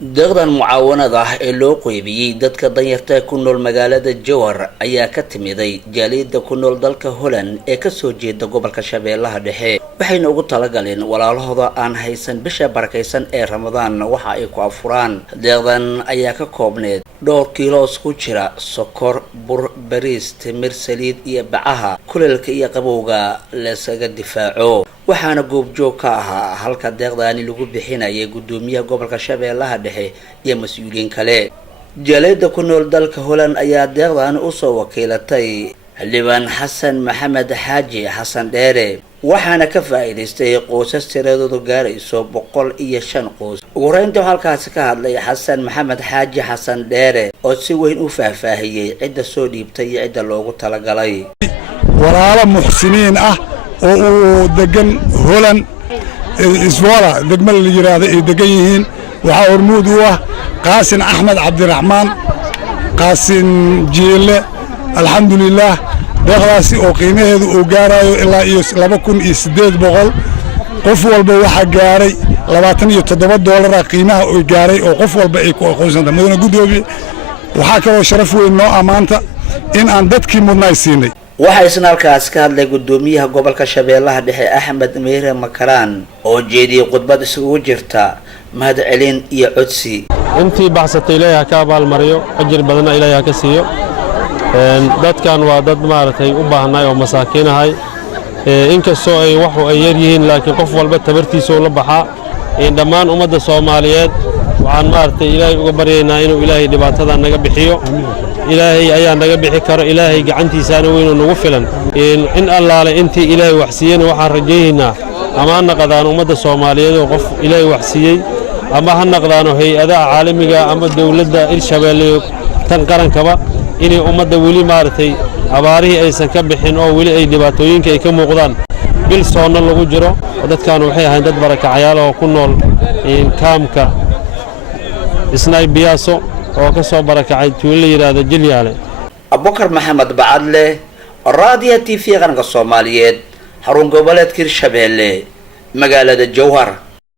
deeqdan mucaawanada ah ee loo qeybiyey dadka danyarta ku nool magaalada Jowhar ayaa ka timiday jaaliyada ku nool dalka Holland ee ka soo jeeda gobolka Shabeellaha Dhexe waxayna ugu talagaleen walaalahooda aan haysan bisha barakeysan ee Ramadaan waxa ay ku afuraan. Deeqdan ayaa ka koobneed dhowr kiilo ku jira sokor, bur, bariis, timir, saliid iyo bacaha kuleelka iyo qabowga la isaga difaaco. waxaana goobjoog ka ahaa halka deeqdaani lagu bixinayay gudoomiyaha gobolka Shabeellaha Dhexe iyo mas'uuliyiin kale. jaaliyada ku nool dalka Holland ayaa deeqdaani u soo wakiilatay xildhibaan Xasan Maxamed Xaaji Xasan Dheere waxaana ka faa'iideystay qoysas tiradoodu gaarayso 105 qoys. ugu horeyntii halkaas ka hadlay Xasan Maxamed Xaaji Xasan Dheere oo si weyn u faahfaahiyay cidda soo dhiibtay iyo cidda loogu talagalay. walaalo muxsiniin ah oo degan Holland iswala degmada la yiraahdo ay degan yihiin waxa hormuud u ah Qaasin Axmed Cabdiraxmaan Qaasin Jiile alxamdulillah deeqdaasi oo qiimaheedu uu gaarayo ilaa iyo 2800 qof walba waxa gaaray $27 qiimaha uu gaaray oo qof walba ay ku aqoonsan madana gudoomiye waxa kale oo sharaf weyn noo amaanta in aan dadkii mudnaysiinay. waxay isnaalkaas ka hadlay gudoomiyaha gobolka Shabeellaha Dhexe Axmed Meere Makaraan oo jeediyay khudbad isugu jirta mahad celin iyo codsi. intii baxsatay Ilaahay ka abaal mariyo ajir badan Ilaahay ka siiyo. dadkan waa dad maartay u baahnay oo masaakiin ahay inkastoo ay wax ay yar yihiin laakiin qof walba tabartiisa la baxa dhammaan ummadda Soomaaliyeed waxaan maartay Ilaahay uga baryaynaa inuu Ilaahay dhibaatada naga bixiyo. ilaahay ayaa naga bixi karo ilaahay gacantiisana weyn oo nagu filan in allaale intii ilaahay wax siiyay waxaan rajaynaynaa ama naqdaan ummadda Soomaaliyeed oo qof ilaahay wax siiyay ama ha naqdaan hay'adaha caalamiga ama dawladda Shabeelle tan qarankaba inay ummadda wali maartay abaarihi aysan ka bixin oo wali ay dhibaatooyinka ay ka muuqdaan bil soona lagu jiro. dadkan waxay ahayn dad barakacayaal oo ku nool kaamka isnaay biyaaso oo ka soo barakacay tuulo yiraahdo Jilyaale. Abubakar Maxamed Bacadle Radio TV qaranka Soomaaliyeed xarun goboleedka Shabeelle magaalada Jowhar.